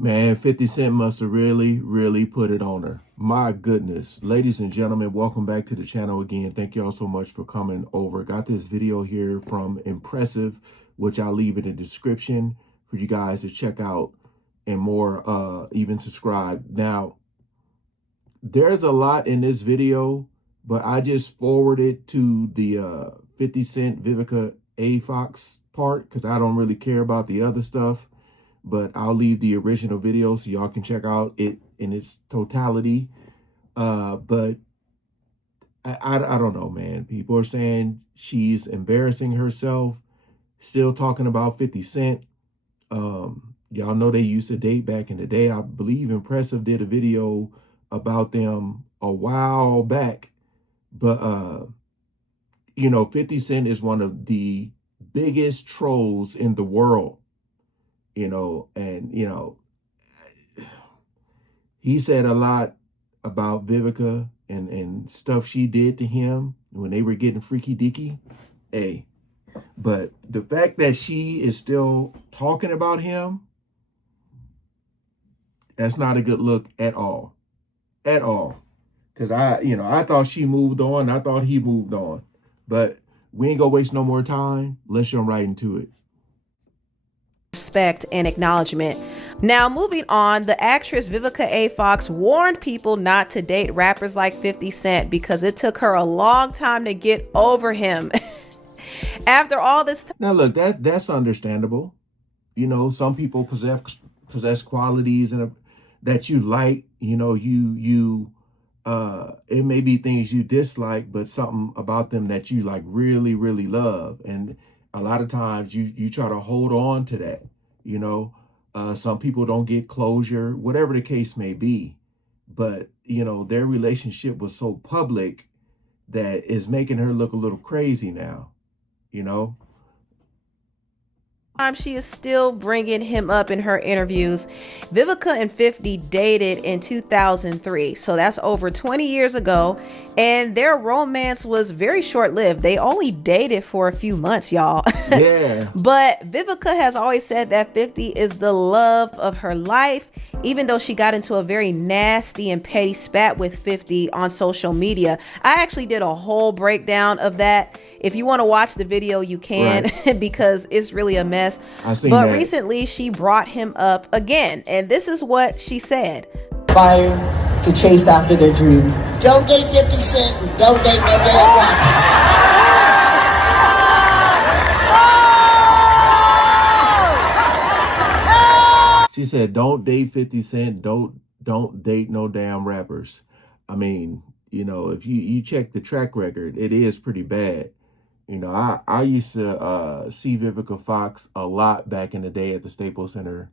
Man, 50 Cent must have really, really put it on her. My goodness. Ladies and gentlemen, welcome back to the channel again. Thank y'all so much for coming over. Got this video here from Impressive, which I'll leave in the description for you guys to check out and more, even subscribe. Now, there's a lot in this video, but I just forwarded to the 50 Cent Vivica A. Fox part because I don't really care about the other stuff. But I'll leave the original video so y'all can check out it in its totality. But I don't know, man. People are saying she's embarrassing herself, still talking about 50 Cent. Y'all know they used to date back in the day. I believe Impressive did a video about them a while back. But, you know, 50 Cent is one of the biggest trolls in the world. You know, and, you know, he said a lot about Vivica and stuff she did to him when they were getting freaky deaky. Hey, but the fact that she is still talking about him, that's not a good look at all. At all. Because I thought she moved on. I thought he moved on. But we ain't gonna waste no more time. Let's jump right into it. Respect and acknowledgement. Now, moving on, the actress Vivica A. Fox warned people not to date rappers like 50 Cent because it took her a long time to get over him. After all this time. Now, look, that's understandable. You know, some people possess qualities that you like. You know, it may be things you dislike, but something about them that you like really, really love. And a lot of times you try to hold on to that, you know. Some people don't get closure, whatever the case may be. But, you know, their relationship was so public that it's making her look a little crazy now, you know. She is still bringing him up in her interviews. Vivica and 50 dated in 2003, so that's over 20 years ago, and their romance was very short-lived. They only dated for a few months, y'all. Yeah. But Vivica has always said that 50 is the love of her life, even though she got into a very nasty and petty spat with 50 on social media. I actually did a whole breakdown of that. If you want to watch the video, you can, right. Because it's really a mess. But recently she brought him up again, and this is what she said. Fire to chase after their dreams. Don't date 50 Cent and don't date no damn rappers. She said, don't date 50 Cent, don't date no damn rappers. I mean, you know, if you check the track record, it is pretty bad. You know, I used to see Vivica Fox a lot back in the day at the Staples Center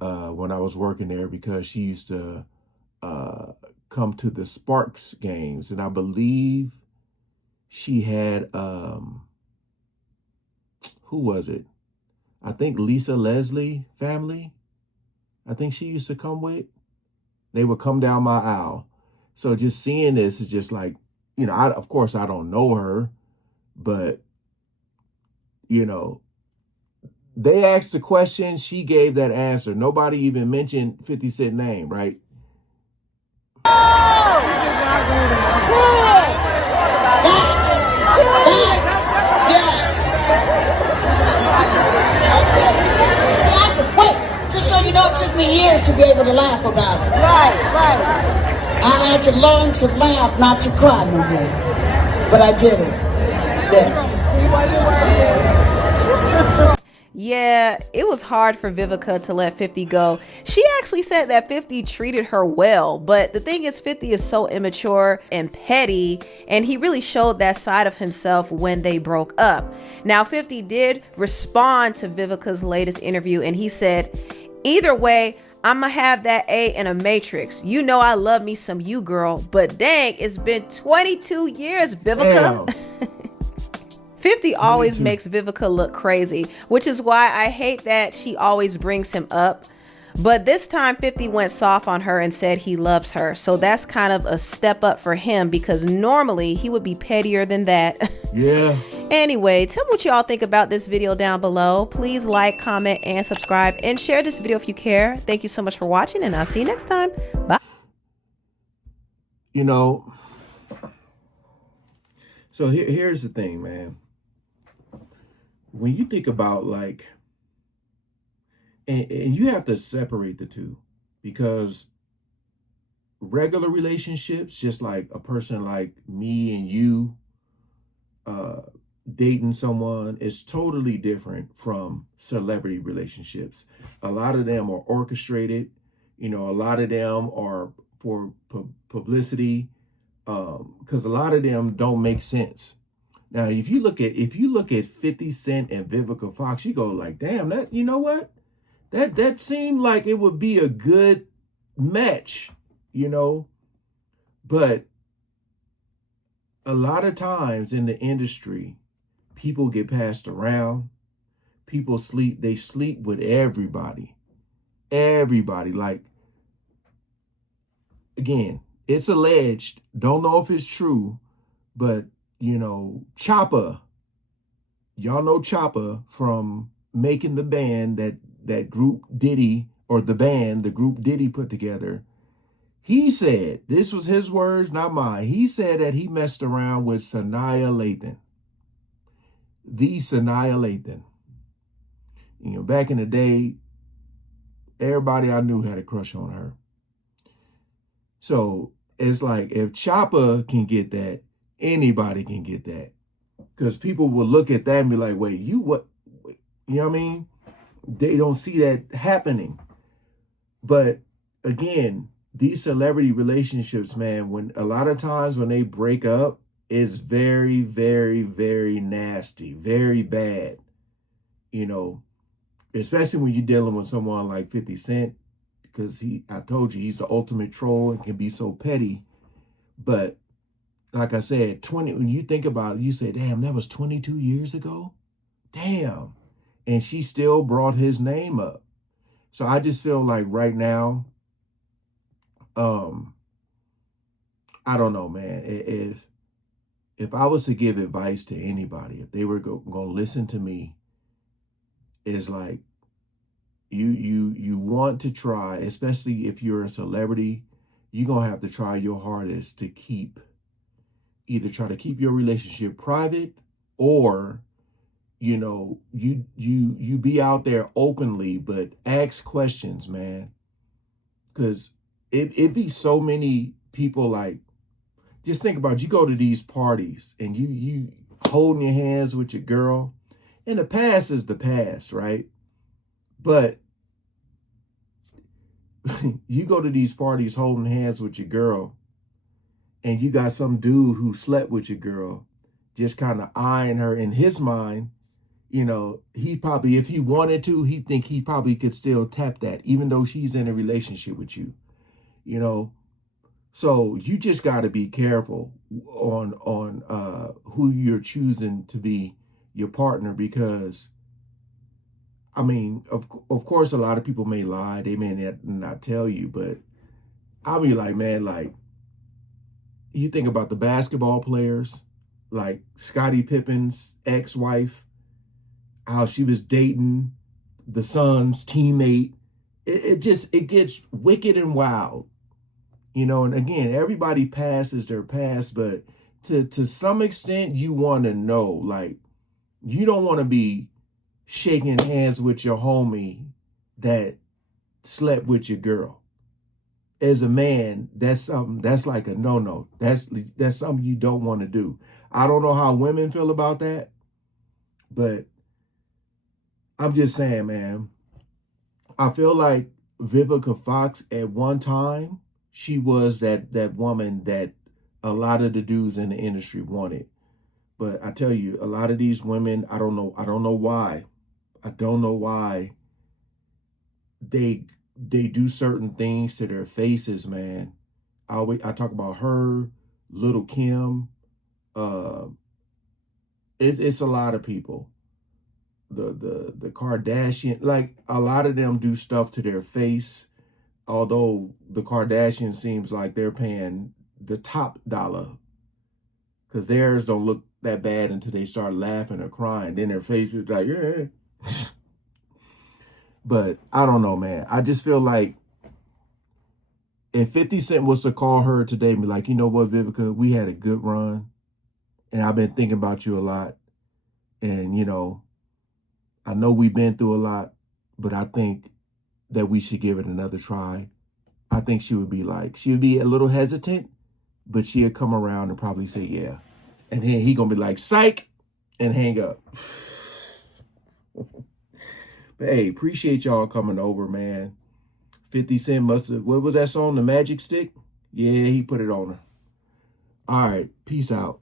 when I was working there, because she used to come to the Sparks games. And I believe she had, who was it? I think Lisa Leslie family. I think she used to come with. They would come down my aisle. So just seeing this is just like, you know, of course I don't know her. But, you know, they asked the question, she gave that answer. Nobody even mentioned 50 Cent name, right? Facts. Yes. Wait, just so you know, it took me years to be able to laugh about it. Right. I had to learn to laugh, not to cry no more. But I did it. Yes. Yeah, it was hard for Vivica to let 50 go. She actually said that 50 treated her well, but the thing is, 50 is so immature and petty, and he really showed that side of himself when they broke up. Now, 50 did respond to Vivica's latest interview, and he said, either way, I'ma have that A in a matrix. You know I love me some you, girl, but dang, it's been 22 years, Vivica. 50 always makes Vivica look crazy, which is why I hate that she always brings him up. But this time 50 went soft on her and said he loves her. So that's kind of a step up for him, because normally he would be pettier than that. Yeah. Anyway, tell me what y'all think about this video down below. Please like, comment, and subscribe, and share this video if you care. Thank you so much for watching, and I'll see you next time. Bye. You know, so here's the thing, man. When you think about like, and you have to separate the two, because regular relationships, just like a person like me and you dating someone, is totally different from celebrity relationships. A lot of them are orchestrated. You know, a lot of them are for publicity, because a lot of them don't make sense. Now, if you look at 50 Cent and Vivica Fox, you go like, damn, that, you know what? That seemed like it would be a good match, you know? But a lot of times in the industry, people get passed around. People they sleep with everybody. Everybody. Like, again, it's alleged, don't know if it's true, but, you know, Chopper, y'all know Chopper from making the band that group Diddy, or the group Diddy put together. He said, this was his words, not mine. He said that he messed around with Sanaya Lathan. The Sanaya Lathan. You know, back in the day, everybody I knew had a crush on her. So it's like, if Chopper can get that, anybody can get that. Because people will look at that and be like, wait, you what? You know what I mean? They don't see that happening. But again, these celebrity relationships, man, when a lot of times when they break up, it's very, very, very nasty, very bad. You know, especially when you're dealing with someone like 50 Cent, because I told you, he's the ultimate troll and can be so petty. But like I said, when you think about it, you say, damn, that was 22 years ago? Damn. And she still brought his name up. So I just feel like right now, I don't know, man. If I was to give advice to anybody, if they were going to listen to me, is like, you want to try, especially if you're a celebrity, you're going to have to try your hardest to either try to keep your relationship private, or, you know, you be out there openly, but ask questions, man. Because it be so many people, like, just think about, you go to these parties and you holding your hands with your girl, and the past is the past, right? But you go to these parties holding hands with your girl, and you got some dude who slept with your girl just kind of eyeing her. In his mind, you know, he probably, if he wanted to, he think he probably could still tap that, even though she's in a relationship with you, you know? So you just got to be careful on who you're choosing to be your partner, because, I mean, of course, a lot of people may lie. They may not tell you, but I'll be like, man, like, you think about the basketball players, like Scottie Pippen's ex-wife, how she was dating the Suns' teammate. It gets wicked and wild, you know. And again, everybody passes their past, but to some extent, you want to know, like, you don't want to be shaking hands with your homie that slept with your girl. As a man, that's something, that's like a no-no. That's something you don't want to do. I don't know how women feel about that, but I'm just saying, man, I feel like Vivica Fox, at one time, she was that woman that a lot of the dudes in the industry wanted. But I tell you, a lot of these women, I don't know why. I don't know why they do certain things to their faces, man. I talk about her, Little Kim. It's a lot of people. the Kardashian, like a lot of them do stuff to their face. Although the Kardashians seems like they're paying the top dollar, because theirs don't look that bad until they start laughing or crying. Then their face is like, yeah. But I don't know, man. I just feel like if 50 Cent was to call her today and be like, you know what, Vivica, we had a good run. And I've been thinking about you a lot. And, you know we've been through a lot, but I think that we should give it another try. I think she would be a little hesitant, but she'd come around and probably say, yeah. And then he gonna be like, psych, and hang up. But hey, appreciate y'all coming over, man. 50 Cent must have, what was that song, The Magic Stick? Yeah, he put it on her. All right, peace out.